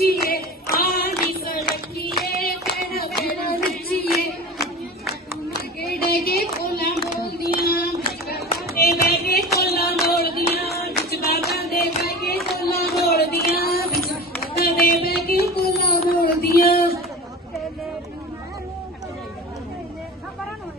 ರುಚಿಯೇ ಆಲಿಸಲಕ್ಕಿಯೇ ಬೇಡ ಬೇಡ ರುಚಿಯೇ ಗೆಡೆಗೆ ಕೊಲ ಮೋಲ್ದಿಯ ਦੇ ਬੈਗੇ ਕੋਲਾ ਮੋੜਦੀਆਂ ਵਿੱਚ ਬਾਗਾਂ ਦੇ ਬੈਗੇ ਕੋਲਾ ਮੋੜਦੀਆਂ ਵਿੱਚ ਬਾਗਾਂ ਦੇ ਬੈਗੇ ਕੋਲਾ ਮੋੜਦੀਆਂ ਖਬਰਾਂ ਨੂੰ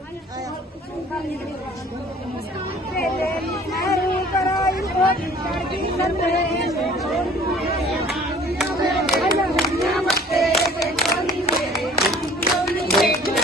Thank you.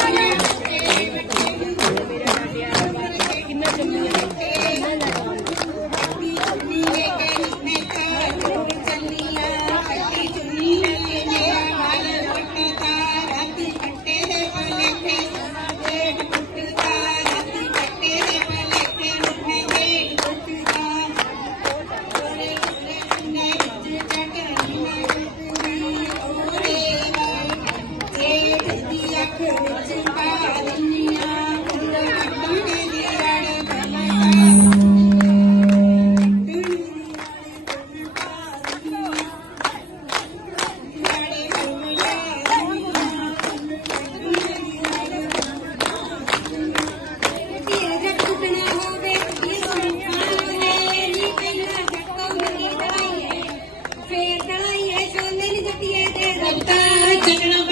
Take you.